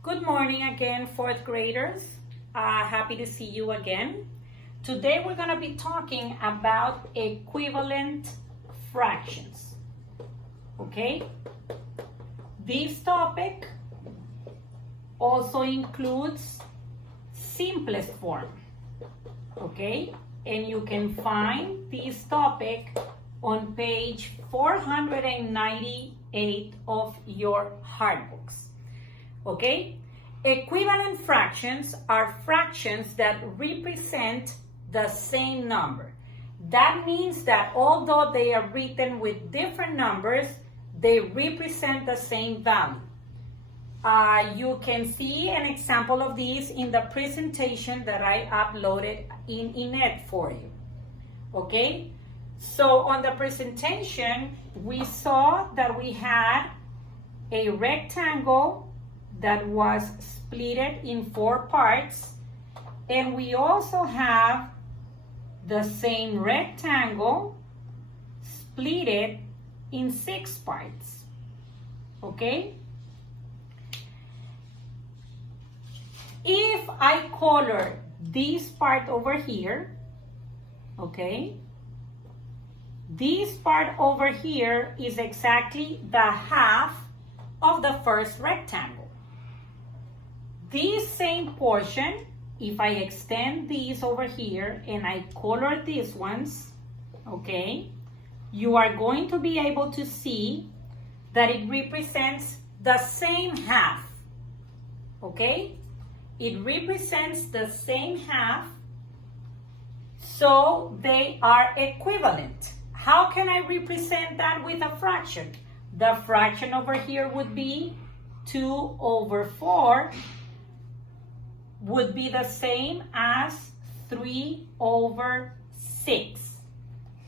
Good morning again, fourth graders. Happy to see you again. Today we're going to be talking about equivalent fractions. Okay? This topic also includes simplest form. Okay? And you can find this topic on page 498 of your hard books. Okay? Equivalent fractions are fractions that represent the same number. That means that although they are written with different numbers, they represent the same value. You can see an example of this in the presentation that I uploaded in Enet for you. Okay? So on the presentation, we saw that we had a rectangle that was split in 4 parts, and we also have the same rectangle split in 6 parts. Okay? If I color this part over here, okay, this part over here is exactly the half of the first rectangle. This same portion, if I extend these over here and I color these ones, okay, you are going to be able to see that it represents the same half, okay? It represents the same half, so they are equivalent. How can I represent that with a fraction? The fraction over here would be 2 over 4 would be the same as 3 over 6.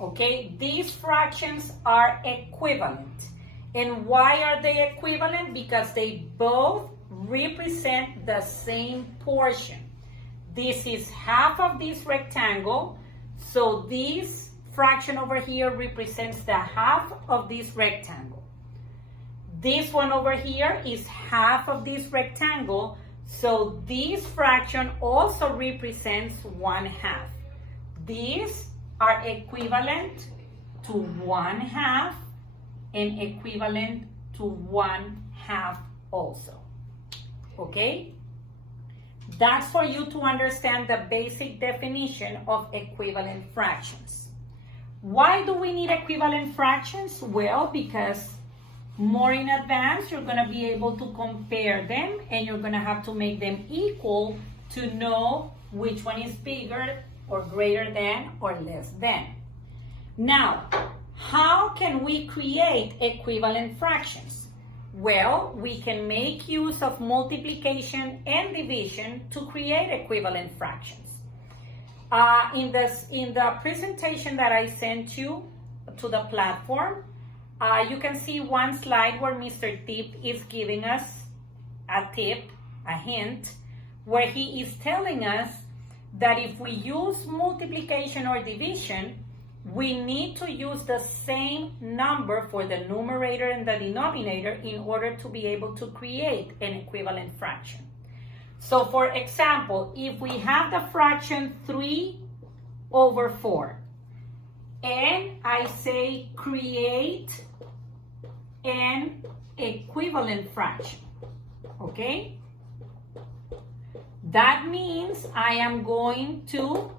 Okay, these fractions are equivalent. And why are they equivalent? Because they both represent the same portion. This is half of this rectangle, so this fraction over here represents the half of this rectangle. This one over here is half of this rectangle, so this fraction also represents 1/2. These are equivalent to 1/2 and equivalent to 1/2 also. Okay? That's for you to understand the basic definition of equivalent fractions. Why do we need equivalent fractions? Well, because more in advance, you're going to be able to compare them and you're going to have to make them equal to know which one is bigger or greater than or less than. Now, how can we create equivalent fractions? Well, we can make use of multiplication and division to create equivalent fractions. In the presentation that I sent you to the platform, you can see one slide where Mr. Tip is giving us a tip, a hint, where he is telling us that if we use multiplication or division, we need to use the same number for the numerator and the denominator in order to be able to create an equivalent fraction. So for example, if we have the fraction 3 over 4, and I say create an equivalent fraction, okay? That means I am going to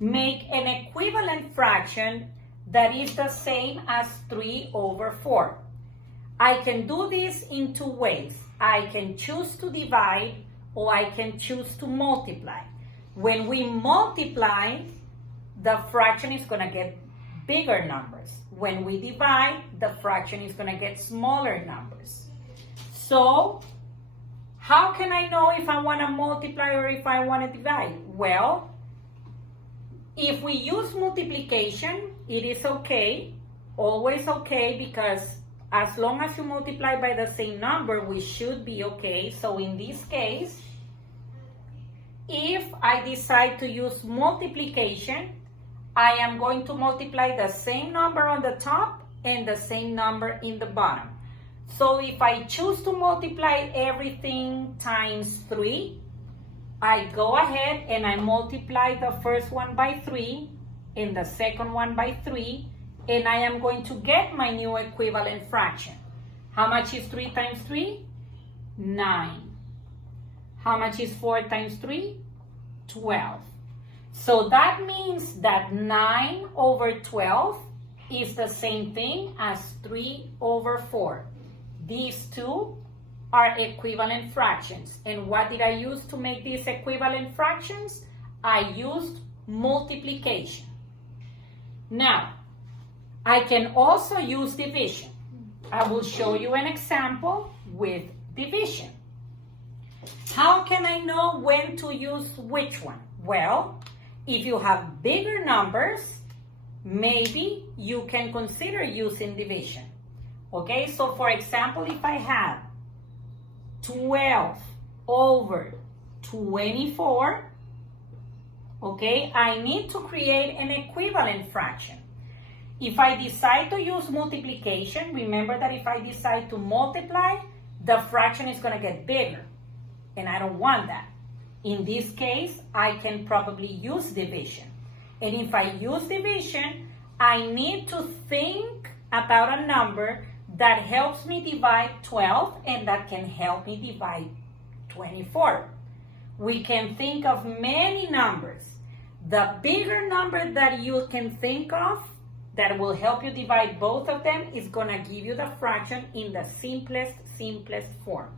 make an equivalent fraction that is the same as 3 over 4. I can do this in 2 ways. I can choose to divide or I can choose to multiply. When we multiply, the fraction is going to get bigger numbers. When we divide, the fraction is going to get smaller numbers. So, how can I know if I want to multiply or if I want to divide? Well, if we use multiplication, it is okay, always okay, because as long as you multiply by the same number, we should be okay. So in this case, if I decide to use multiplication, I am going to multiply the same number on the top and the same number in the bottom. So if I choose to multiply everything times 3, I go ahead and I multiply the first one by 3 and the second one by 3, and I am going to get my new equivalent fraction. How much is 3 times 3? 9. How much is 4 times 3? 12. So that means that 9 over 12 is the same thing as 3 over 4. These two are equivalent fractions. And what did I use to make these equivalent fractions? I used multiplication. Now, I can also use division. I will show you an example with division. How can I know when to use which one? Well, if you have bigger numbers, maybe you can consider using division. Okay, so for example, if I have 12 over 24, okay, I need to create an equivalent fraction. If I decide to use multiplication, remember that if I decide to multiply, the fraction is going to get bigger, and I don't want that. In this case, I can probably use division. And if I use division, I need to think about a number that helps me divide 12 and that can help me divide 24. We can think of many numbers. The bigger number that you can think of that will help you divide both of them is going to give you the fraction in the simplest form.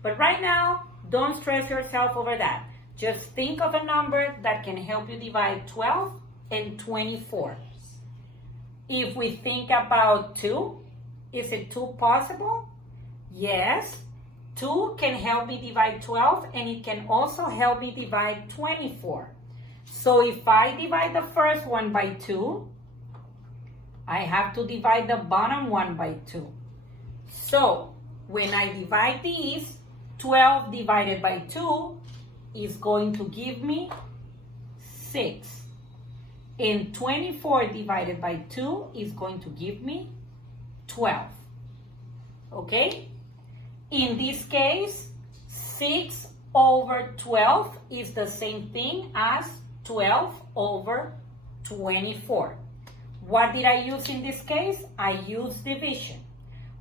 But right now, don't stress yourself over that. Just think of a number that can help you divide 12 and 24. If we think about 2, is it 2 possible? Yes. 2 can help me divide 12 and it can also help me divide 24. So if I divide the first one by 2, I have to divide the bottom one by 2. So when I divide these, 12 divided by 2 is going to give me 6. And 24 divided by 2 is going to give me 12. Okay? In this case, 6 over 12 is the same thing as 12 over 24. What did I use in this case? I used division.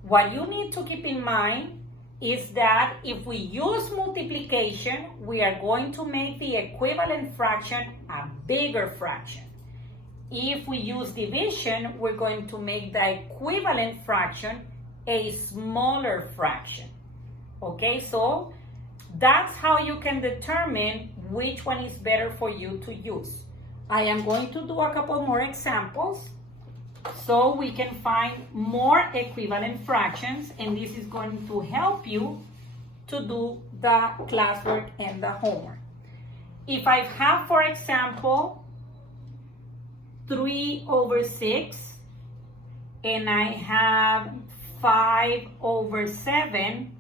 What you need to keep in mind is that if we use multiplication, we are going to make the equivalent fraction a bigger fraction. If we use division, we're going to make the equivalent fraction a smaller fraction. Okay, so that's how you can determine which one is better for you to use. I am going to do a couple more examples so we can find more equivalent fractions, and this is going to help you to do the classwork and the homework. If I have, for example, 3 over 6, and I have 5 over 7,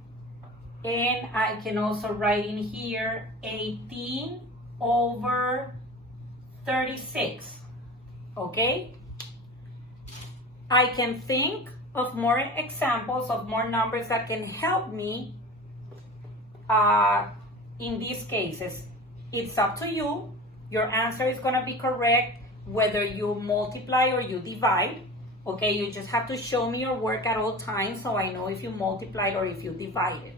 and I can also write in here 18 over 36, okay? I can think of more examples of more numbers that can help me in these cases. It's up to you. Your answer is going to be correct whether you multiply or you divide. Okay, you just have to show me your work at all times so I know if you multiplied or if you divided.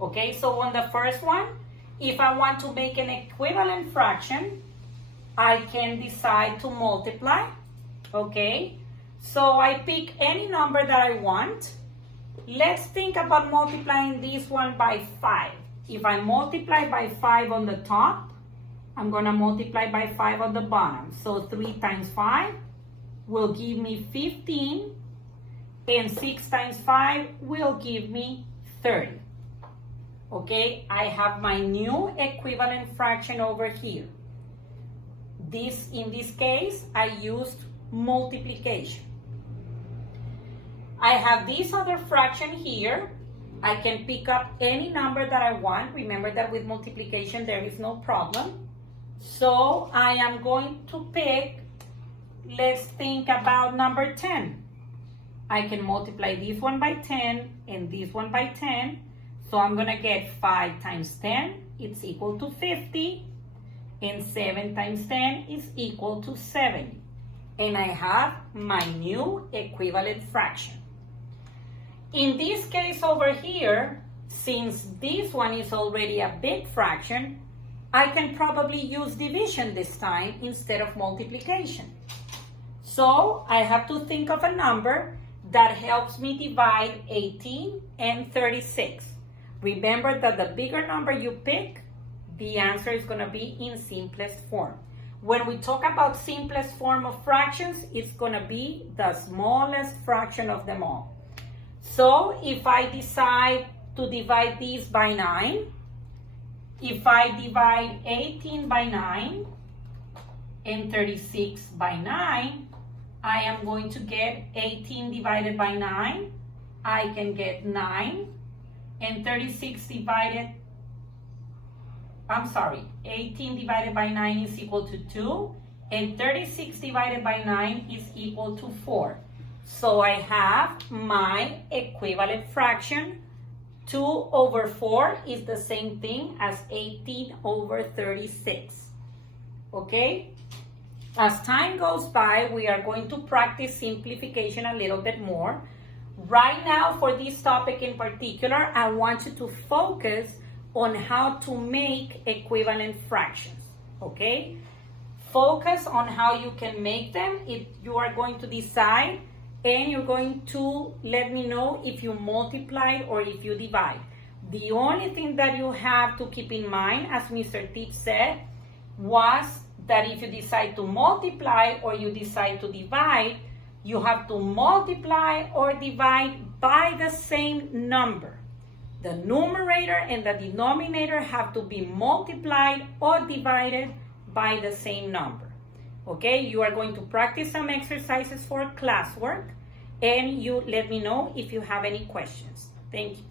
Okay, so on the first one, if I want to make an equivalent fraction, I can decide to multiply. Okay, so I pick any number that I want. Let's think about multiplying this one by 5. If I multiply by 5 on the top, I'm going to multiply by 5 on the bottom. So 3 times 5 will give me 15, and 6 times 5 will give me 30. Okay, I have my new equivalent fraction over here. In this case, I used multiplication. I have this other fraction here. I can pick up any number that I want. Remember that with multiplication, there is no problem. So I am going to pick, let's think about number 10. I can multiply this one by 10 and this one by 10. So I'm going to get 5 times 10, it's equal to 50. And 7 times 10 is equal to 70. And I have my new equivalent fraction. In this case over here, since this one is already a big fraction, I can probably use division this time instead of multiplication. So I have to think of a number that helps me divide 18 and 36. Remember that the bigger number you pick, the answer is going to be in simplest form. When we talk about simplest form of fractions, it's going to be the smallest fraction of them all. So if I decide to divide these by 9, if I divide 18 by 9 and 36 by 9, I am going to get 18 divided by 9. I can get 9. And 36 divided, 18 divided by 9 is equal to 2. And 36 divided by 9 is equal to 4. So I have my equivalent fraction. 2 over 4 is the same thing as 18 over 36. Okay? As time goes by, we are going to practice simplification a little bit more. Right now, for this topic in particular, I want you to focus on how to make equivalent fractions, okay? Focus on how you can make them. If you are going to decide, and you're going to let me know if you multiply or if you divide. The only thing that you have to keep in mind, as Mr. Tip said, was that if you decide to multiply or you decide to divide, you have to multiply or divide by the same number. The numerator and the denominator have to be multiplied or divided by the same number. Okay, you are going to practice some exercises for classwork, and you let me know if you have any questions. Thank you.